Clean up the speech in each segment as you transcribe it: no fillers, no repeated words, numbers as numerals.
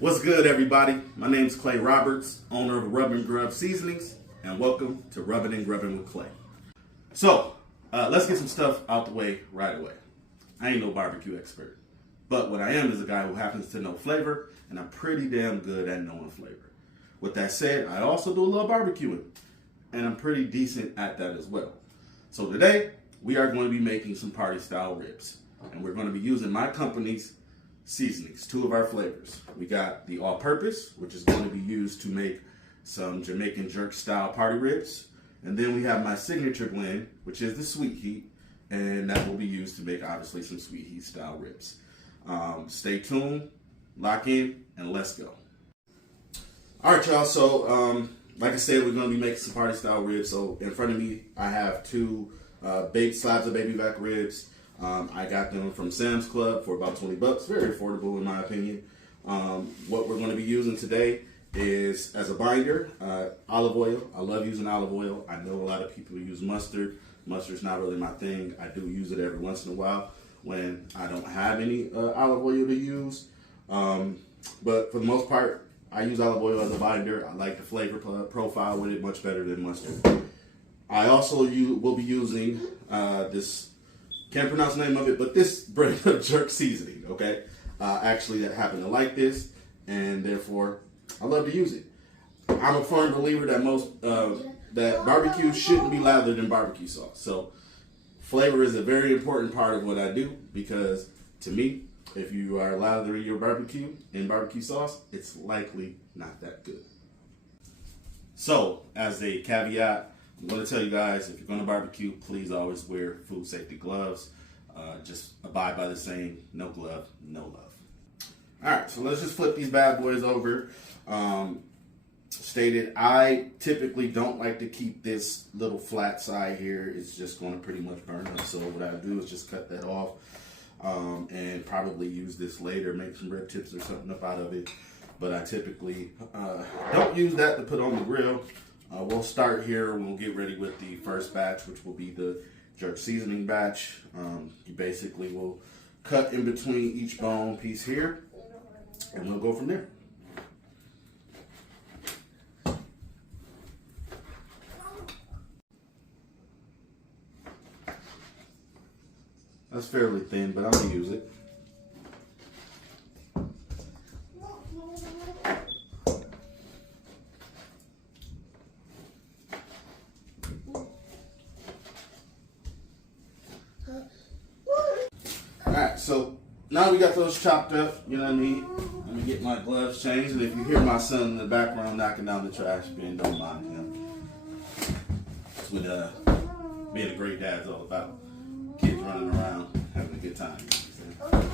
What's good, everybody? My name is Clay Roberts, owner of Rub-N-Grub Seasonings, and welcome to Rubbin' with Clay. So, let's get some stuff out the way right away. I ain't no barbecue expert, but what I am is a guy who happens to know flavor, and I'm pretty damn good at knowing flavor. With that said, I also do a little barbecuing, and I'm pretty decent at that as well. So today, we are going to be making some party-style ribs, and we're going to be using my company's seasonings, two of our flavors. We got the all-purpose, which is going to be used to make some Jamaican jerk-style party ribs, and then we have my signature blend, which is the sweet heat, and that will be used to make, obviously, some sweet heat style ribs. Stay tuned, lock in, and let's go. All right, y'all, so like I said, we're going to be making some party-style ribs. So in front of me, I have two slabs of baby back ribs. I got them from Sam's Club for about 20 bucks. Very affordable in my opinion. What we're going to be using today is, as a binder, olive oil. I love using olive oil. I know a lot of people use mustard. Mustard's not really my thing. I do use it every once in a while when I don't have any olive oil to use. But for the most part, I use olive oil as a binder. I like the flavor profile with it much better than mustard. I also will be using this, can't pronounce the name of it, but this brand of jerk seasoning, okay? Actually, I happen to like this, and therefore, I love to use it. I'm a firm believer that that barbecue shouldn't be lathered in barbecue sauce. So, flavor is a very important part of what I do, because to me, if you are lathering your barbecue in barbecue sauce, it's likely not that good. So, as a caveat, I'm going to tell you guys, if you're going to barbecue, please always wear food safety gloves. Just abide by the saying, no glove, no love. All right, so let's just flip these bad boys over. Stated, I typically don't like to keep this little flat side here. It's just going to pretty much burn up. So what I do is just cut that off and probably use this later, make some rib tips or something up out of it. But I typically don't use that to put on the grill. We'll start here and we'll get ready with the first batch, which will be the jerk seasoning batch. You basically will cut in between each bone piece here, and we'll go from there. That's fairly thin, but I'm gonna use it. Alright, so now we got those chopped up, you know what I mean? Let me get my gloves changed, and if you hear my son in the background knocking down the trash bin, don't mind him. That's what being a great dad's all about. Kids running around, having a good time. You know what I'm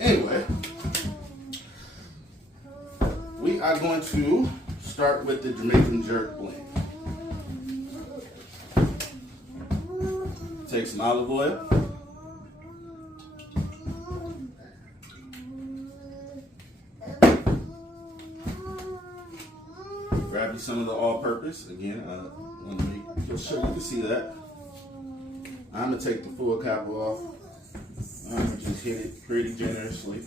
saying? Anyway, we are going to start with the Jamaican jerk blend. Take some olive oil. Grab you some of the all-purpose. Again, let me just show you can see that. I'm gonna take the full cap off. I'm gonna just hit it pretty generously.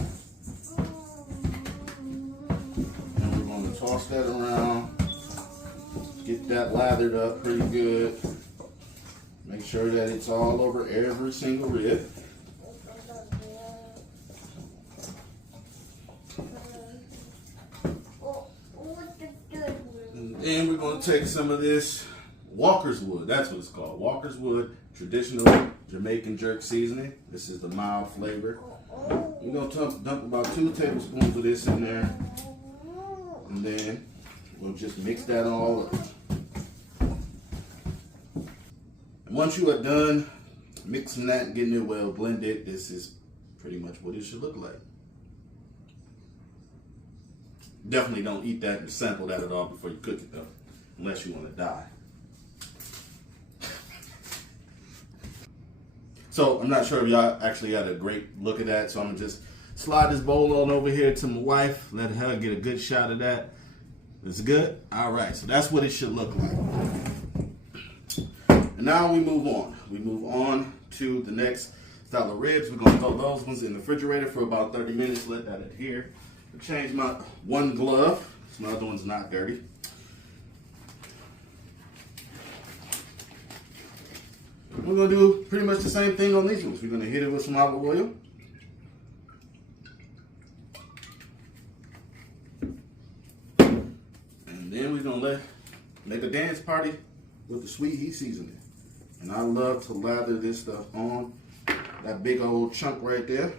And we're gonna toss that around. Get that lathered up pretty good. Make sure that it's all over every single rib. And then we're gonna take some of this Walker's Wood, that's what it's called. Walker's Wood traditional Jamaican jerk seasoning. This is the mild flavor. We're going to dump about 2 tablespoons of this in there. And then we'll just mix that all up. And once you are done mixing that and getting it well blended, this is pretty much what it should look like. Definitely don't eat that and sample that at all before you cook it though, unless you want to die. So I'm not sure if y'all actually got a great look at that, so I'm gonna just slide this bowl on over here to my wife, let her get a good shot of that. It's good? All right, so that's what it should look like. And now we move on. We move on to the next style of ribs. We're gonna throw those ones in the refrigerator for about 30 minutes, let that adhere. Change my one glove. My other one's not dirty. We're gonna do pretty much the same thing on these ones. We're gonna hit it with some olive oil. And then we're gonna make a dance party with the sweet heat seasoning. And I love to lather this stuff on that big old chunk right there.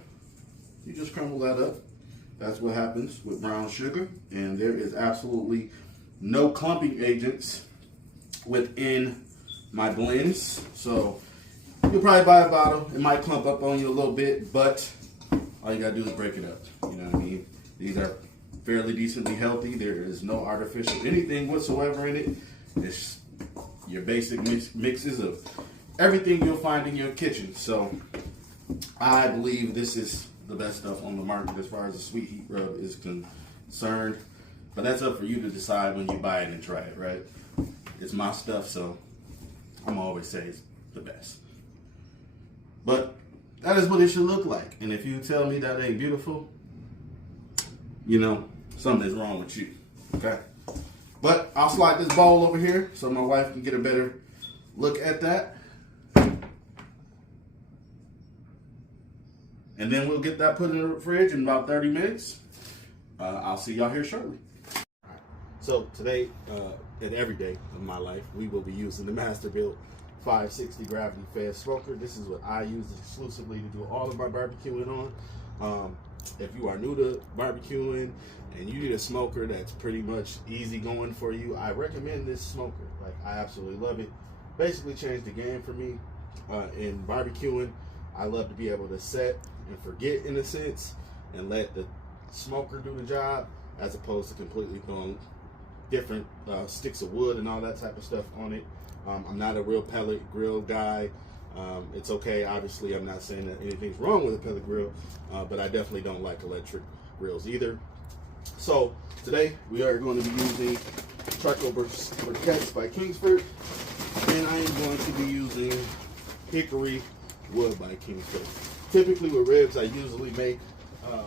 You just crumble that up. That's what happens with brown sugar. And there is absolutely no clumping agents within my blends. So you'll probably buy a bottle. It might clump up on you a little bit, but all you gotta do is break it up. You know what I mean? These are fairly decently healthy. There is no artificial anything whatsoever in it. It's your basic mixes of everything you'll find in your kitchen. So I believe this is the best stuff on the market as far as the sweet heat rub is concerned. But that's up for you to decide when you buy it and try it, right? It's my stuff, so I'm always say it's the best. But that is what it should look like. And if you tell me that ain't beautiful, you know, something's wrong with you, okay? But I'll slide this bowl over here so my wife can get a better look at that. And then we'll get that put in the fridge in about 30 minutes. I'll see y'all here shortly. All right. So today, and every day of my life, we will be using the Masterbuilt 560 gravity fed smoker. This is what I use exclusively to do all of my barbecuing on. If you are new to barbecuing and you need a smoker that's pretty much easy going for you, I recommend this smoker. Like, I absolutely love it. Basically changed the game for me in barbecuing. I love to be able to set and forget in a sense and let the smoker do the job as opposed to completely throwing different sticks of wood and all that type of stuff on it. I'm not a real pellet grill guy. It's okay, obviously I'm not saying that anything's wrong with a pellet grill, but I definitely don't like electric grills either. So today we are going to be using charcoal briquettes by Kingsford, and I am going to be using hickory wood by Kingsford. Typically with ribs I usually make, I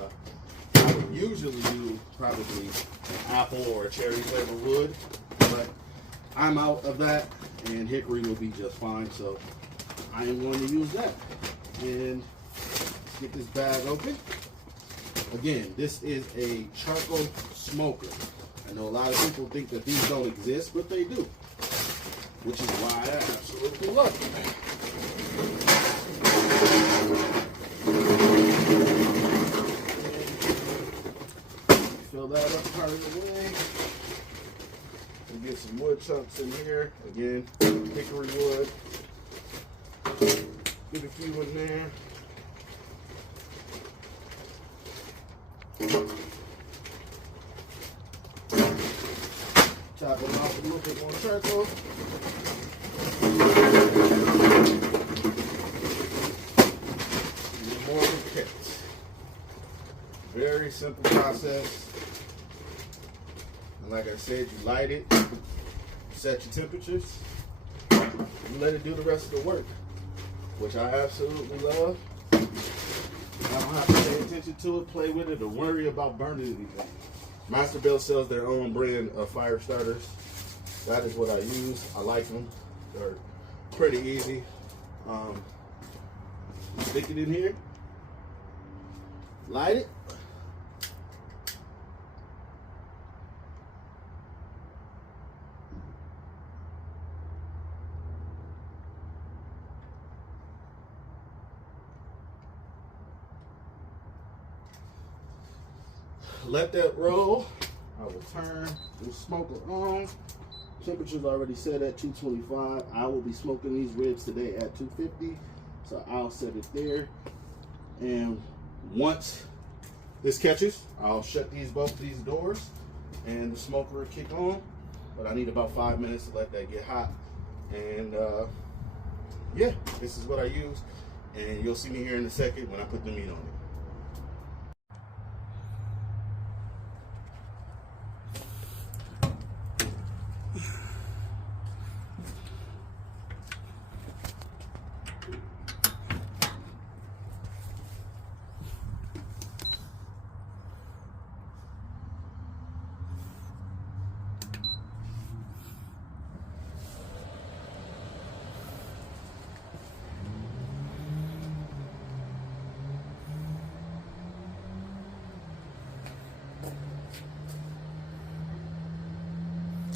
would usually do probably an apple or a cherry flavor wood, but I'm out of that and hickory will be just fine, so I am going to use that. And let's get this bag open. Again, this is a charcoal smoker. I know a lot of people think that these don't exist, but they do, which is why I absolutely love them. Fill that up part of the way. And get some wood chunks in here. Again, hickory wood. Get a few in there. Chop it off a little bit more charcoal. And more briquettes. Very simple process. And like I said, you light it, set your temperatures, you let it do the rest of the work, which I absolutely love. I don't have to pay attention to it, play with it, or worry about burning anything. Masterbuilt sells their own brand of fire starters. That is what I use. I like them. They're pretty easy. Stick it in here, light it. Let that roll. I will turn the smoker on. Temperature's already set at 225. I will be smoking these ribs today at 250. So I'll set it there. And once this catches, I'll shut both these doors and the smoker will kick on. But I need about 5 minutes to let that get hot. And yeah, this is what I use. And you'll see me here in a second when I put the meat on it.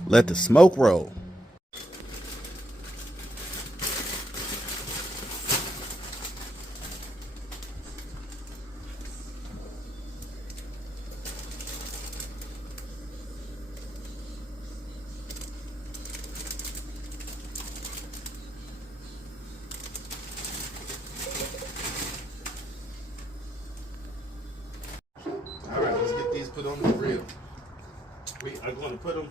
Let the smoke roll. All right, let's get these put on the grill. We are going to put them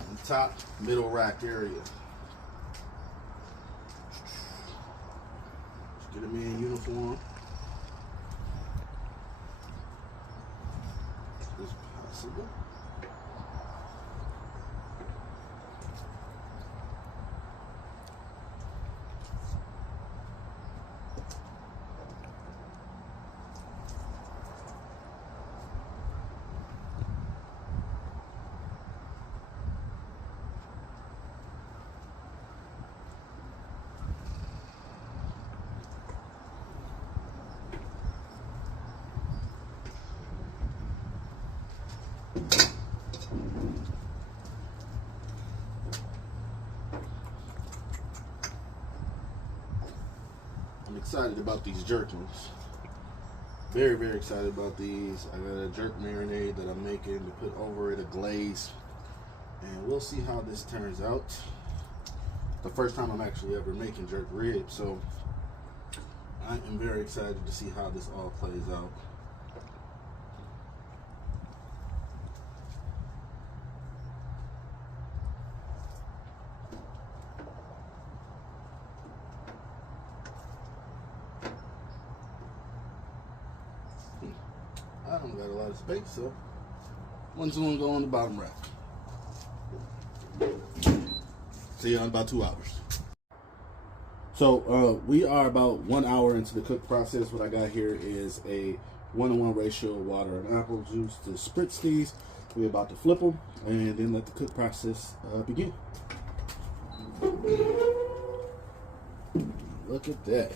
on the top middle rack area. Let's get them in uniform. As possible. I'm excited about these jerkins. Very, very excited about these. I got a jerk marinade that I'm making to put over it, a glaze. And we'll see how this turns out. The first time I'm actually ever making jerk ribs, so I am very excited to see how this all plays out. I don't got a lot of space, so one's gonna go on the bottom rack. See you in about 2 hours. So we are about 1 hour into the cook process. What I got here is a 1-to-1 ratio of water and apple juice to spritz these. We're about to flip them and then let the cook process begin. Look at that.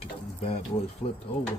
Get these bad boys flipped over.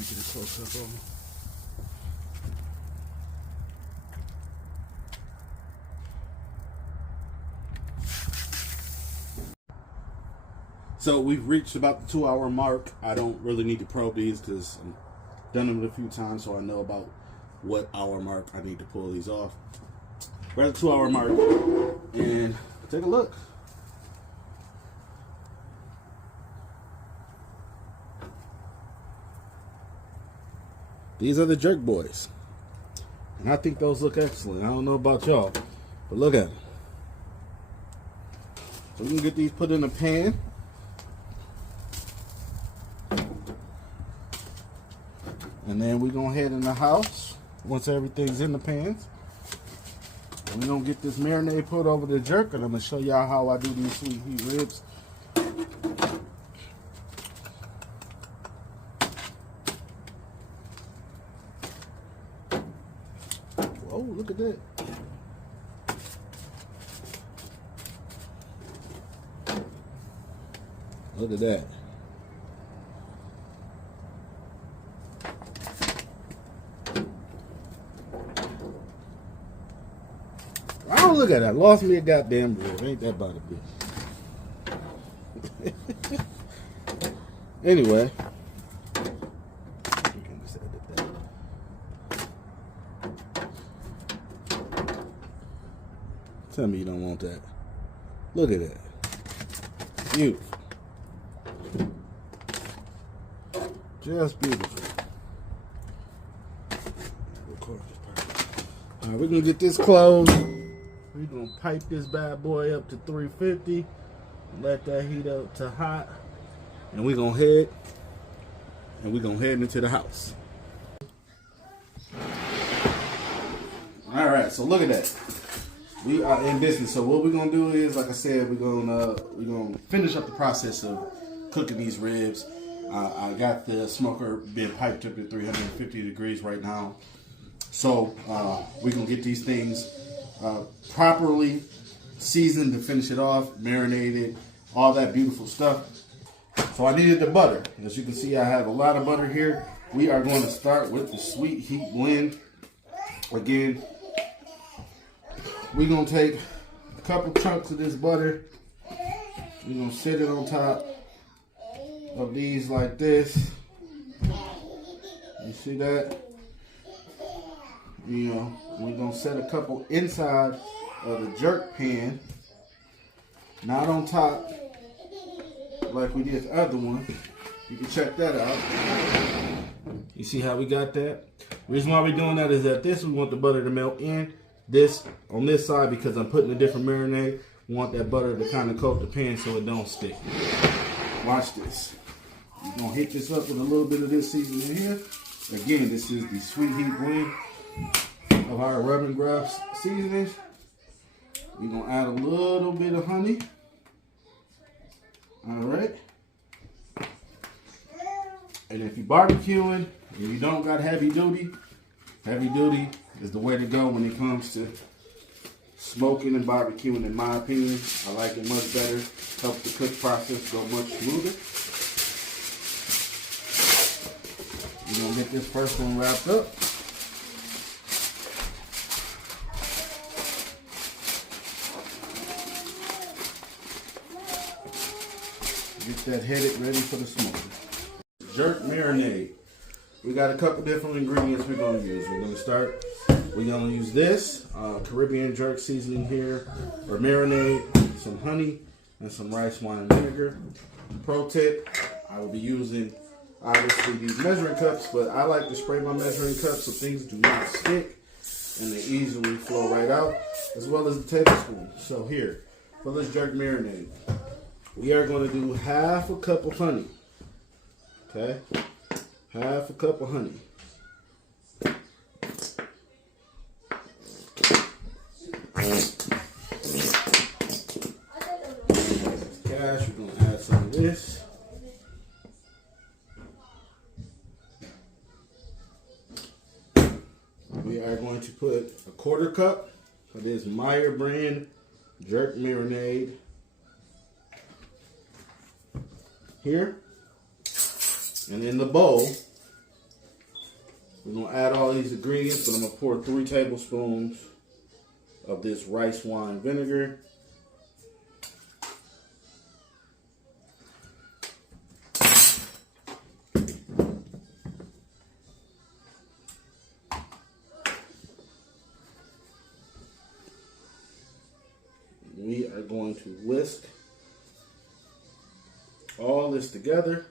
Get a close up on them. So we've reached about the 2 hour mark. I don't really need to probe these because I've done them a few times, so I know about what hour mark I need to pull these off. We're at the 2 hour mark, and take a look. These are the jerk boys. And I think those look excellent. I don't know about y'all, but look at them. So we can get these put in a pan. And then we're gonna head in the house once everything's in the pans. And we're gonna get this marinade put over the jerk, and I'm gonna show y'all how I do these sweet heat ribs. Oh, look at that. Look at that. look at that. Lost me a goddamn rib. Ain't that about a bitch? Anyway. Tell me you don't want that. Look at that. Beautiful. Just beautiful. Alright, we're gonna get this closed. We're gonna pipe this bad boy up to 350. Let that heat up to hot. And we're gonna head into the house. Alright, so look at that. We are in business. So what we're gonna do is, like I said, we're gonna finish up the process of cooking these ribs. I got the smoker being piped up at 350 degrees right now. So we're gonna get these things properly seasoned to finish it off, marinated, all that beautiful stuff. So I needed the butter. As you can see, I have a lot of butter here. We are going to start with the Sweet Heat blend. Again, we're gonna take a couple chunks of this butter. We're gonna set it on top of these like this. You see that? You know, we're gonna set a couple inside of the jerk pan, not on top like we did the other one. You can check that out. You see how we got that? The reason why we're doing that is that we want the butter to melt in. This on this side, because I'm putting a different marinade, we want that butter to kind of coat the pan so it don't stick. Watch this. We're gonna hit this up with a little bit of this seasoning here. Again, this is the Sweet Heat blend of our Rub-N-Grub seasonings. We're gonna add a little bit of honey. All right. And if you're barbecuing and you don't got heavy duty is the way to go when it comes to smoking and barbecuing, in my opinion. I like it much better. Helps the cook process go much smoother. We're gonna get this first one wrapped up. Get that headed ready for the smoker. Jerk marinade. We got a couple different ingredients we're going to use. We're going to use this Caribbean jerk seasoning here, or marinade, some honey, and some rice wine vinegar. Pro tip, I will be using obviously these measuring cups, but I like to spray my measuring cups so things do not stick and they easily flow right out, as well as the tablespoon. So here, for this jerk marinade, we are going to do half a cup of honey. Okay? Half a cup of honey. Cash, we're going to add some of this. We are going to put a quarter cup of this Meyer brand jerk marinade here. And in the bowl, we're going to add all these ingredients, but I'm going to pour 3 tablespoons of this rice wine vinegar. We are going to whisk all this together.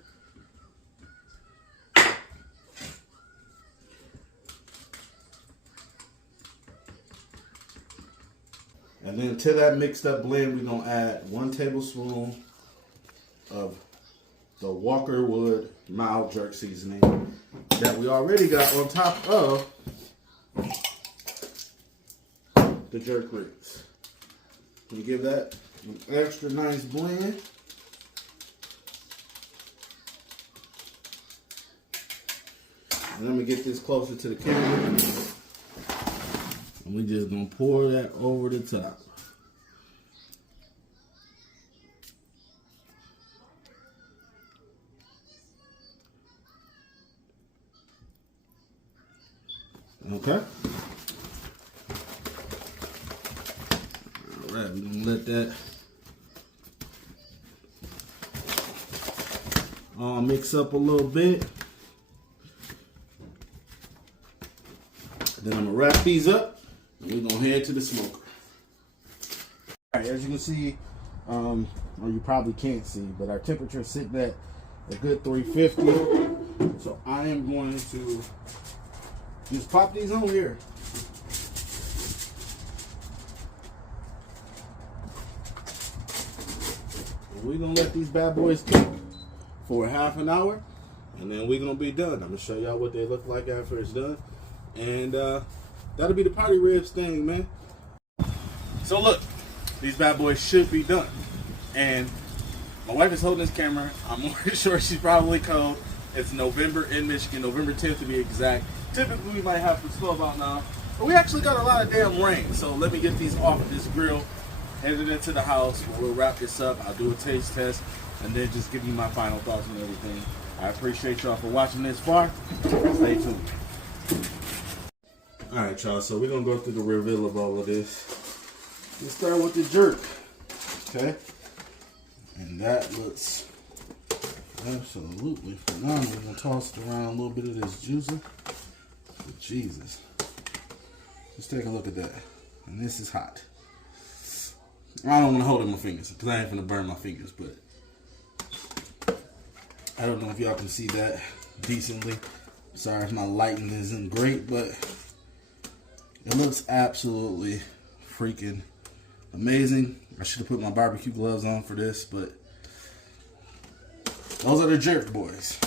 And then to that mixed up blend, we're going to add 1 tablespoon of the Walker Wood mild jerk seasoning that we already got on top of the jerk ribs. We give that an extra nice blend. And let me get this closer to the camera. And we just gonna pour that over the top. Okay. right, we're gonna let that all mix up a little bit. Then I'm gonna wrap these up and we're gonna head to the smoker. All right, as you can see, or you probably can't see, but our temperature is sitting at a good 350. So I am going to just pop these on here. And we're gonna let these bad boys cook for a half an hour, and then we're gonna be done. I'm gonna show y'all what they look like after it's done. And that'll be the party ribs thing, man. So look, these bad boys should be done. And my wife is holding this camera. I'm more sure she's probably cold. It's November in Michigan, November 10th to be exact. Typically we might have some snow about now, but we actually got a lot of damn rain. So let me get these off of this grill, headed into the house. We'll wrap this up. I'll do a taste test, and then just give you my final thoughts and everything. I appreciate y'all for watching this far. Stay tuned. All right, y'all, so we're gonna go through the reveal of all of this. Let's start with the jerk, okay? And that looks absolutely phenomenal. We're gonna toss it around a little bit of this juicer. But Jesus, let's take a look at that. And this is hot. I don't wanna hold it in my fingers because I ain't gonna burn my fingers, but I don't know if y'all can see that decently. Sorry if my lighting isn't great, but it looks absolutely freaking amazing. I should have put my barbecue gloves on for this, but those are the jerk boys.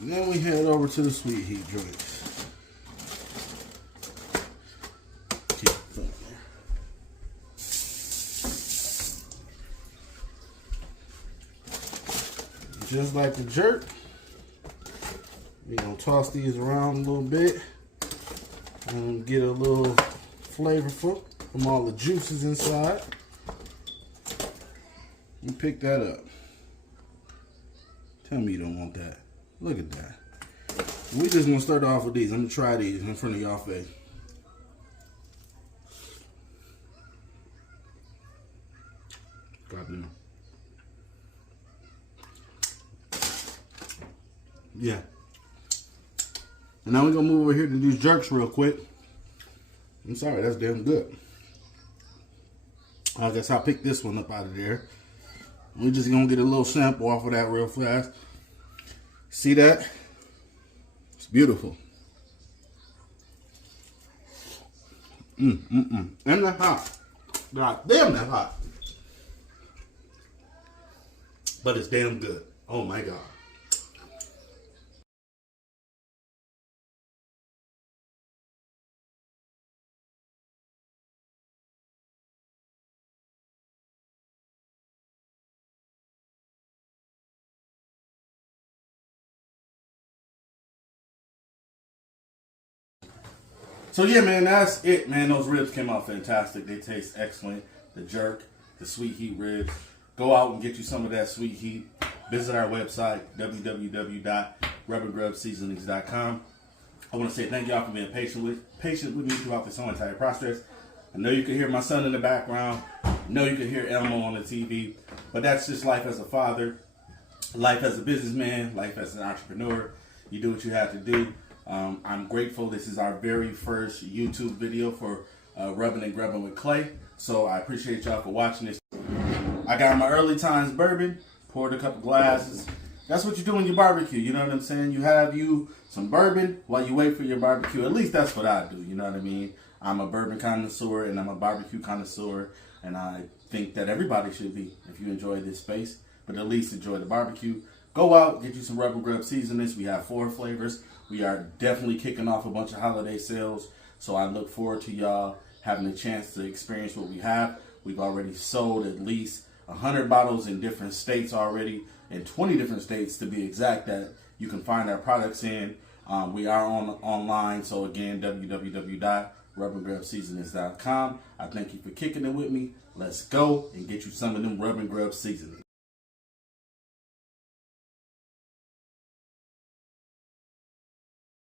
And then we head over to the sweet heat joints. Keep it from there. Just like the jerk, we're gonna toss these around a little bit and get a little flavorful from all the juices inside. And pick that up. Tell me you don't want that. Look at that. We're just gonna start off with these. I'm gonna try these in front of y'all face. Goddamn. Yeah. And now we're gonna move over here to these jerks real quick. I'm sorry, that's damn good. I guess I'll pick this one up out of there. We're just gonna get a little sample off of that real fast. See that? It's beautiful. And they're hot. God damn, they're hot. But it's damn good. Oh my God. So yeah, man, that's it, man. Those ribs came out fantastic. They taste excellent. The jerk, the sweet heat ribs. Go out and get you some of that sweet heat. Visit our website, www.rub-n-grubseasonings.com. I want to say thank y'all for being patient with me throughout this whole entire process. I know you can hear my son in the background. I know you can hear Elmo on the TV. But that's just life as a father, life as a businessman, life as an entrepreneur. You do what you have to do. I'm grateful. This is our very first YouTube video for Rubbing and Grubbing with Clay. So I appreciate y'all for watching this. I got my early times bourbon, poured a couple glasses. That's what you do in your barbecue, you know what I'm saying? You have some bourbon while you wait for your barbecue. At least that's what I do, you know what I mean? I'm a bourbon connoisseur and I'm a barbecue connoisseur. And I think that everybody should be if you enjoy this space. But at least enjoy the barbecue. Go out, get you some Rub-N-Grub seasonings. We have 4 flavors. We are definitely kicking off a bunch of holiday sales. So I look forward to y'all having a chance to experience what we have. We've already sold at least 100 bottles in different states already, in 20 different states to be exact, that you can find our products in. We are online, so again, www.rubandgrubseasonings.com. I thank you for kicking it with me. Let's go and get you some of them Rub-N-Grub seasonings.